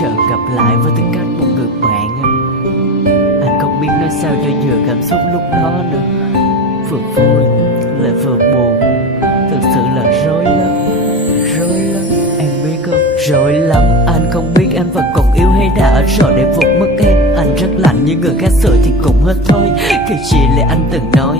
chợt gặp lại với tư cách một người bạn. Anh không biết nói sao cho vừa cảm xúc lúc đó nữa, vừa vui lại vừa buồn. Thực sự là rối lắm, rối lắm, em biết không? Rối lắm, anh không biết anh vẫn còn yêu hay đã ở rồi để vụt mất em. Anh rất lạnh như người khác sưởi thì cũng hết thôi. Khi chỉ là anh từng nói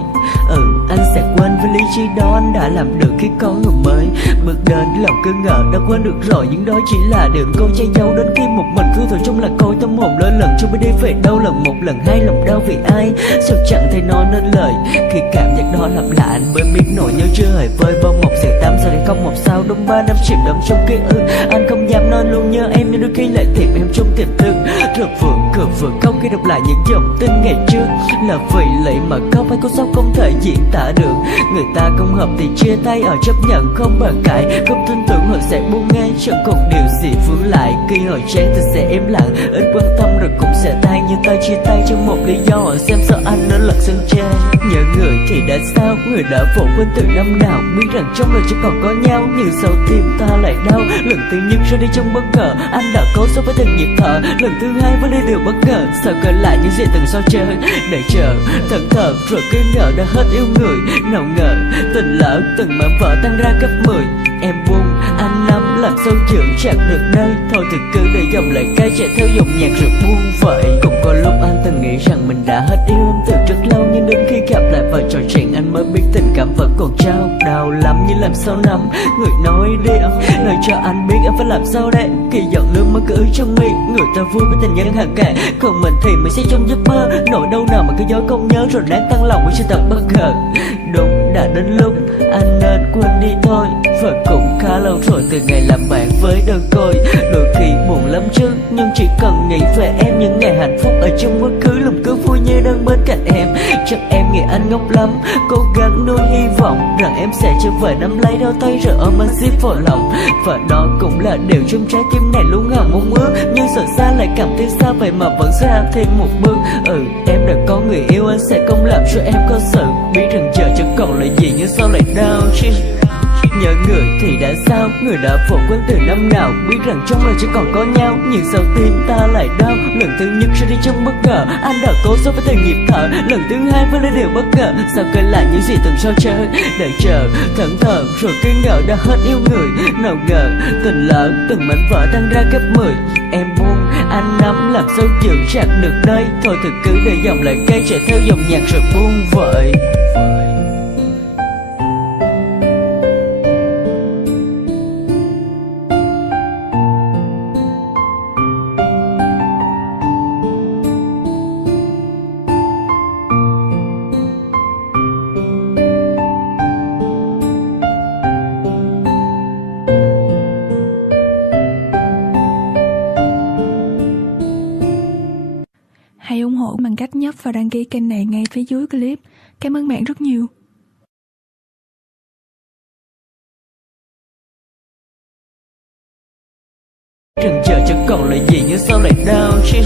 anh sẽ quên với lý trí đó anh đã làm được khi có người mới bước đến. Lòng cứ ngờ đã quên được rồi, nhưng đó chỉ là đường câu che giấu đến khi một mình cứ thổi trong là coi tâm hồn lỡ lần chưa biết đi về đâu. Lần một lần hai lòng đau vì ai sao chẳng thể nói nên lời. Khi cảm giác đó lặp lại anh mới biết nỗi nhớ chưa hề vơi. Bao một sự tám sao để không một sao đúng 3 năm chìm đắm trong ký ức. Anh không dám nói luôn nhớ em, nhưng đôi khi lại tìm em trong tiềm thức. Rồi vừa cười vừa khóc khi đọc lại những dòng tin ngày trước. Là vì lệ mà khóc hay có sao không thể diễn tả được. Người ta không hợp thì chia tay, ở chấp nhận không bàn cãi. Không tin tưởng họ sẽ buông ngay, chẳng còn điều gì vướng lại. Khi họ chán thì sẽ im lặng, ít quan tâm rồi cũng sẽ tan. Như tay chia tay trong một lý do, họ xem sao anh đã lật sân trang. Nhớ người thì đã sao, người đã vội quên từ năm nào. Biết rằng trong lời chỉ còn có nhau, nhưng sau tim ta lại đau. Lần thứ nhất rơi đi trong bất ngờ, anh đã cố sống với từng nhịp thở. Lần thứ hai vẫn đi điều bất ngờ, sao kể lại những gì từng so chơi. Để chờ thẫn thờ rồi cứ ngờ đã hết yêu người. Nào ngờ tình lỡ từng mảnh vỡ tan ra gấp 10. Em buông anh nắm làm sao giữ chặt được đây. Thôi thì cứ để dòng lời ca chạy theo dòng nhạc rồi buông vậy. Cũng có lúc anh từng nghĩ rằng mình đã hết yêu em từ rất lâu, nhưng đến khi gặp lại và trò chuyện anh mới biết tình cảm vẫn còn trao. Đau lắm nhưng làm sao nắm người nói đi lời cho anh biết em phải làm sao đây. Khi giận nước mắt cứ ứ trong miệng, người ta vui với tình nhân hàng cạn, còn mình thì mình sẽ trong giấc mơ. Nỗi đau nào mà cứ gió không nhớ rồi đáng tăng lòng với sự thật bất ngờ. Đúng đã đến lúc anh nên quên đi thôi, và cũng khá lâu rồi từ ngày làm bạn với đơn côi. Đôi khi buồn lắm chứ, nhưng chỉ cần nghĩ về em, những ngày hạnh phúc ở trong quá khứ, lòng cứ vui như đang bên cạnh em. Chắc em nghĩ anh ngốc lắm, cố gắng nuôi hy vọng rằng em sẽ trở về nắm lấy đôi tay rồi ôm anh ship vào lòng. Và đó cũng là điều trong trái tim này luôn hằng mong ước, nhưng sợ xa lại cảm thấy xa vậy mà vẫn xa thêm một bước. Em đã có người yêu, anh sẽ không làm cho em có sự biết rằng giờ chẳng còn là gì, nhưng sao lại đau chứ. Nhớ người thì đã sao, người đã vội quên từ năm nào. Biết rằng trong lời chỉ còn có nhau, nhưng sao tim ta lại đau. Lần thứ nhất rơi đi trong bất ngờ, anh đã cố sống với từng nhịp thở. Lần thứ hai vẫn là điều bất ngờ, sao kể lại những gì từng so chơi. Đợi chờ thẫn thờ rồi cứ ngờ đã hết yêu người. Nào ngờ tình lỡ từng mảnh vỡ tan ra gấp 10. Em buông anh nắm làm sao giữ chặt được đây. Thôi thì cứ để dòng lời ca chạy theo dòng nhạc rồi buông vậy. Hãy ủng hộ bằng cách nhấp và đăng ký kênh này ngay phía dưới clip. Cảm ơn bạn rất nhiều. Rừng chờ chẳng còn là gì, nhưng sao lại đau chứ.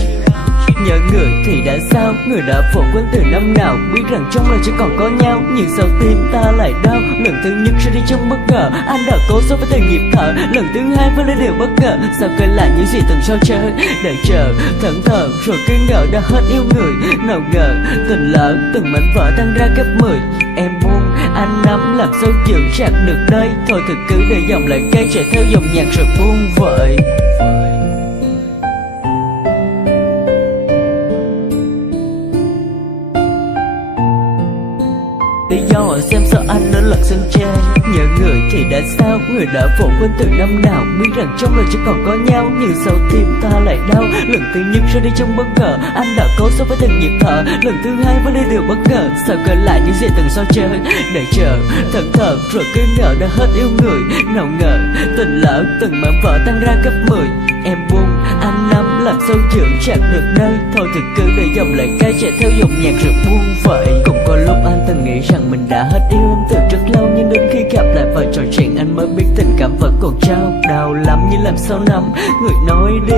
Nhớ người thì đã sao, người đã vội quên từ năm nào. Biết rằng trong lời chỉ còn có nhau, nhưng sao tim ta lại đau. Lần thứ nhất rơi đi trong bất ngờ, anh đã cố sống với từng nhịp thở. Lần thứ hai vẫn là điều bất ngờ, sao kể lại những gì từng so chơi. Đợi chờ thẫn thờ rồi cứ ngờ đã hết yêu người. Nào ngờ tình lỡ từng mảnh vỡ tan ra gấp 10. Em buông anh nắm làm sao giữ chặt được đây. Thôi thì cứ để dòng lời ca chạy theo dòng nhạc rồi buông vậy. Lý do họ xem sao anh đã lật sân trang. Nhớ người thì đã sao, người đã vội quên từ năm nào. Biết rằng trong lời chỉ còn có nhau, nhưng sao tim ta lại đau. Lần thứ nhất rơi đi trong bất ngờ, anh đã cố sống với từng nhịp thở. Lần thứ hai vẫn đi điều bất ngờ, sao kể lại những gì từng so chơi. Đợi chờ thẫn thờ rồi cứ ngờ đã hết yêu người. Nào ngờ tình lỡ từng mảnh vỡ tan ra gấp 10. Em buông anh nắm làm sao giữ chặt được đây. Thôi thì cứ để dòng lời ca chạy theo dòng nhạc rồi buông vậy. Cũng có lúc anh từng nghĩ rằng mình đã hết yêu em từ rất lâu, nhưng đến khi gặp lại và trò chuyện anh mới biết tình cảm vẫn còn trao. Đau lắm nhưng làm sao nắm người nói đi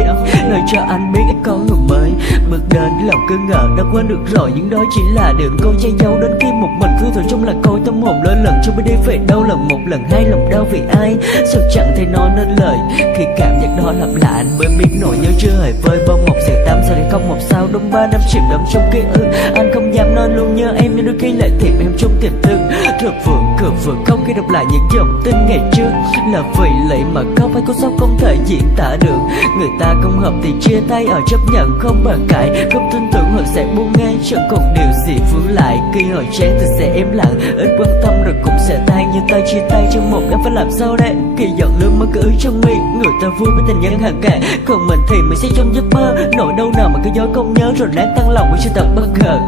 lời cho anh biết có người mới bước đến lòng cứ ngờ đã quên được rồi, nhưng đó chỉ là đường câu che giấu đến khi một mình cứ thổi trong làn côi tâm hồn lỡ lần cho biết đi về đâu. Lần một lần hai lòng đau vì ai sao chẳng thể nói nên lời, khi cảm giác đó lặp lại anh mới biết nỗi nhớ chưa hề vơi bong một sự tám sao để không một sao đúng 3 năm chìm đắm trong ký ức. Anh không dám nói luôn nhớ em nhưng đôi khi lại tìm em trong tiềm thức, rất vượng cửa vượng không khi đọc lại những dòng tin ngày trước. Là vì lệ mà khóc hay có sốc không thể diễn tả được, người ta không hợp thì chia tay ở chấp nhận không bàn cãi, không tin tưởng họ sẽ buông ngay chẳng còn điều gì vướng lại. Khi họ chán thì sẽ im lặng, ít quan tâm rồi cũng sẽ tan như tay chia tay trong một em phải làm sao đây. Khi giận lương mà cứ trong miệng, người ta vui với tình nhân hàng cạn, còn mình thì mình sẽ trong giấc mơ. Nỗi đau nào mà cái gió không nhớ rồi nát tan lòng với sự thật bất ngờ.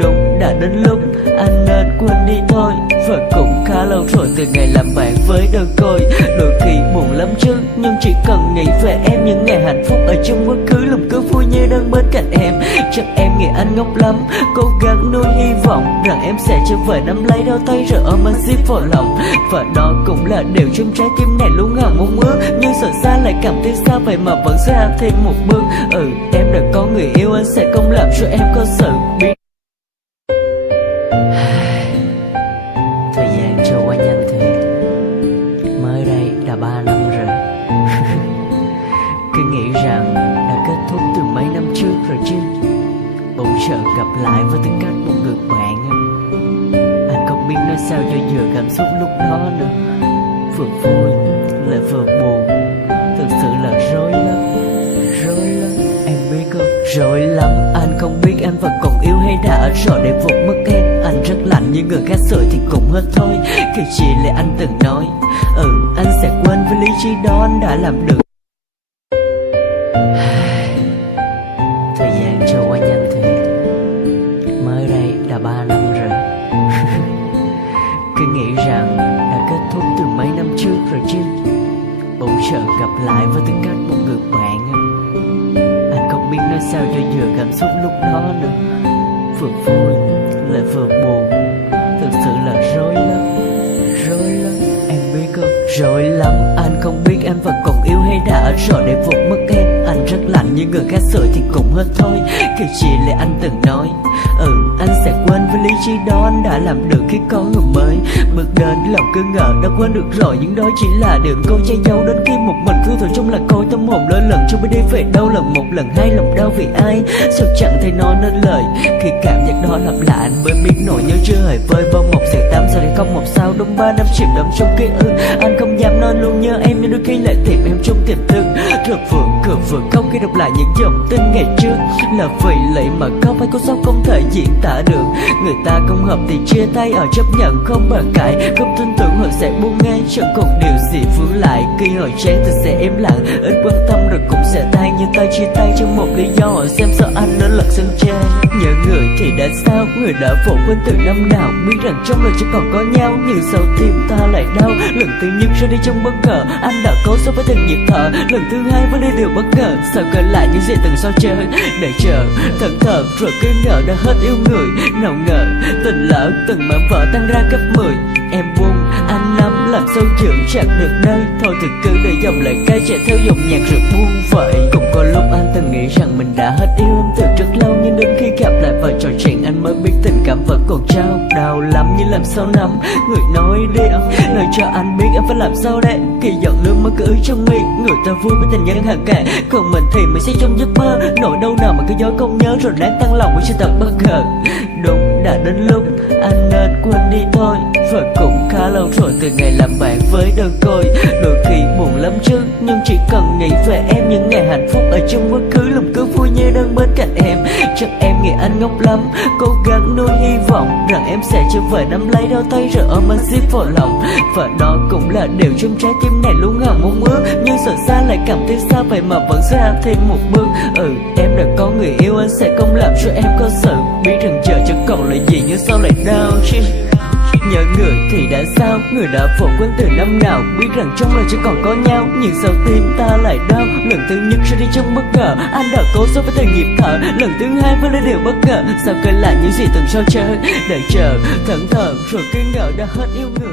Đúng đã đến lúc anh nên quên đi thôi, và cũng khá lâu rồi từ ngày làm bạn với đơn côi. Đôi khi buồn lắm chứ, nhưng chỉ cần nghĩ về em những ngày hạnh phúc ở trong quá khứ, lòng cứ vui như đang bên cạnh em. Chắc em nghĩ anh ngốc lắm, cố gắng nuôi hy vọng rằng em sẽ trở về nắm lấy đôi tay rồi ôm anh zip vào lòng. Và đó cũng là điều trong trái tim này luôn hằng mong ước, nhưng sợ xa lại cảm thấy xa vậy mà vẫn sẽ làm thêm một bước. Em đã có người yêu, anh sẽ không làm cho em có sự biết. Thời gian trôi qua nhanh thiệt, mới đây đã 3 năm rồi. Cứ nghĩ rằng đã kết thúc từ mấy năm trước rồi chứ, bỗng chợt gặp lại với tư cách một người bạn. Anh không biết nói sao cho vừa cảm xúc lúc đó nữa, vừa vui lại vừa buồn, thực sự là rối lắm, em biết không? Rối lắm, anh không biết anh vẫn còn yêu hay đã ở rồi để vụt mất em. Anh rất lạnh như người khác sưởi thì cũng hết thôi, khi chỉ là anh từng nói anh sẽ quên với lý trí đó anh đã làm được. Thời gian trôi qua nhanh thiệt, mới đây đã 3 năm rồi. Cứ nghĩ rằng đã kết thúc từ mấy năm trước rồi chứ, bỗng chợt gặp lại với tư cách một người bạn. Anh không biết nói sao cho vừa cảm xúc lúc đó nữa, vừa vui lại vừa buồn, thực sự là rối lắm, em biết không? Rối lắm, anh không biết anh vẫn còn yêu hay đã ở rồi để vụt mất em. Anh rất lạnh như người khác sưởi thì cũng hết thôi, khi chỉ là anh từng nói anh sẽ quên với lý trí đó anh đã làm được khi có người mới bước đến. Lòng cứ ngờ đã quên được rồi, nhưng đó chỉ là đường câu che giấu đến khi một mình cứ thổi trong làn côi tâm hồn lỡ lần cho biết đi về đâu. Lần một lần hai lòng đau vì ai sao chẳng thể nói nên lời, khi cảm giác đó lặp lại anh mới biết nỗi nhớ chưa hề vơi bong một sự tám sao để không một sao đúng 3 năm chìm đắm trong ký ức. Anh không dám nói luôn nhớ em nhưng đôi khi lại tìm em trong tiềm thức, rất vượng cửa vượng không khi đọc lại những dòng tin ngày trước. Là vì lệ mà khóc hay có sốc không thể diễn tả được, người ta không hợp thì chia tay ở chấp nhận không bàn cãi, không tin tưởng họ sẽ buông ngay chẳng còn điều gì vướng lại. Khi họ chán thì sẽ im lặng, ít quan tâm rồi cũng sẽ tan như tay chia tay trong một lý do họ xem sao anh nên lật sân chơi. Nhớ người thì đã sao, người đã vội quên từ năm nào, biết rằng trong lời chỉ còn có nhau nhưng sao tim ta lại đau. Lần thứ nhất ra đi trong bất ngờ, anh đã cố sống với từng nhịp thở, lần thứ hai vẫn đi điều bất ngờ, sao kể lại những gì từng sao chơi để chờ thẫn thờ rồi cứ ngờ đã hết yêu người. Nào ngờ tình lỡ từng mảnh vỡ tan ra gấp 10, em buông anh nắm làm sao giữ chặt được nơi. Thôi thì cứ để dòng lời ca chạy theo dòng nhạc rồi buông vậy. Cũng có lúc anh từng nghĩ rằng mình đã hết yêu em từ rất lâu, nhưng đến khi gặp lại và trò chuyện anh mới biết tình cảm vẫn còn trao đau lắm. như làm sao nắm người nói đi nói cho anh biết em phải làm sao đây. Khi giận nước mắt cứ trong miệng, người ta vui với tình nhân hàng cạn, còn mình thì mình sẽ trong giấc mơ. Nỗi đau nào mà cái gió không nhớ rồi nát tan lòng với sự thật bất ngờ. Đúng đã đến lúc anh nên quên đi thôi, và cũng khá lâu rồi từ ngày làm bạn với đơn côi. Đôi khi buồn lắm chứ, nhưng chỉ cần nghĩ về em những ngày hạnh phúc ở trong quá khứ, lòng cứ vui như đang bên cạnh em. Chắc em nghĩ anh ngốc lắm, cố gắng nuôi hy vọng rằng em sẽ trở về nắm lấy đôi tay rồi ôm anh zip vào lòng. Và đó cũng là điều trong trái tim này luôn hằng mong ước, nhưng sợ xa lại cảm thấy xa vậy mà vẫn sẽ làm thêm một bước. Em đã có người yêu, anh sẽ không làm cho em có sự biết rằng giờ chẳng còn lại gì nhưng sao lại đau chứ. Nhớ người thì đã sao, người đã vội quên từ năm nào, biết rằng trong lòng chỉ còn có nhau nhưng sao tim ta lại đau. Lần thứ nhất ra đi trong bất ngờ, anh đã cố sống với từng nhịp thở. Lần thứ hai vẫn là điều bất ngờ, sao kể lại những gì từng so chơi để chờ thẫn thờ rồi cứ ngờ đã hết yêu người.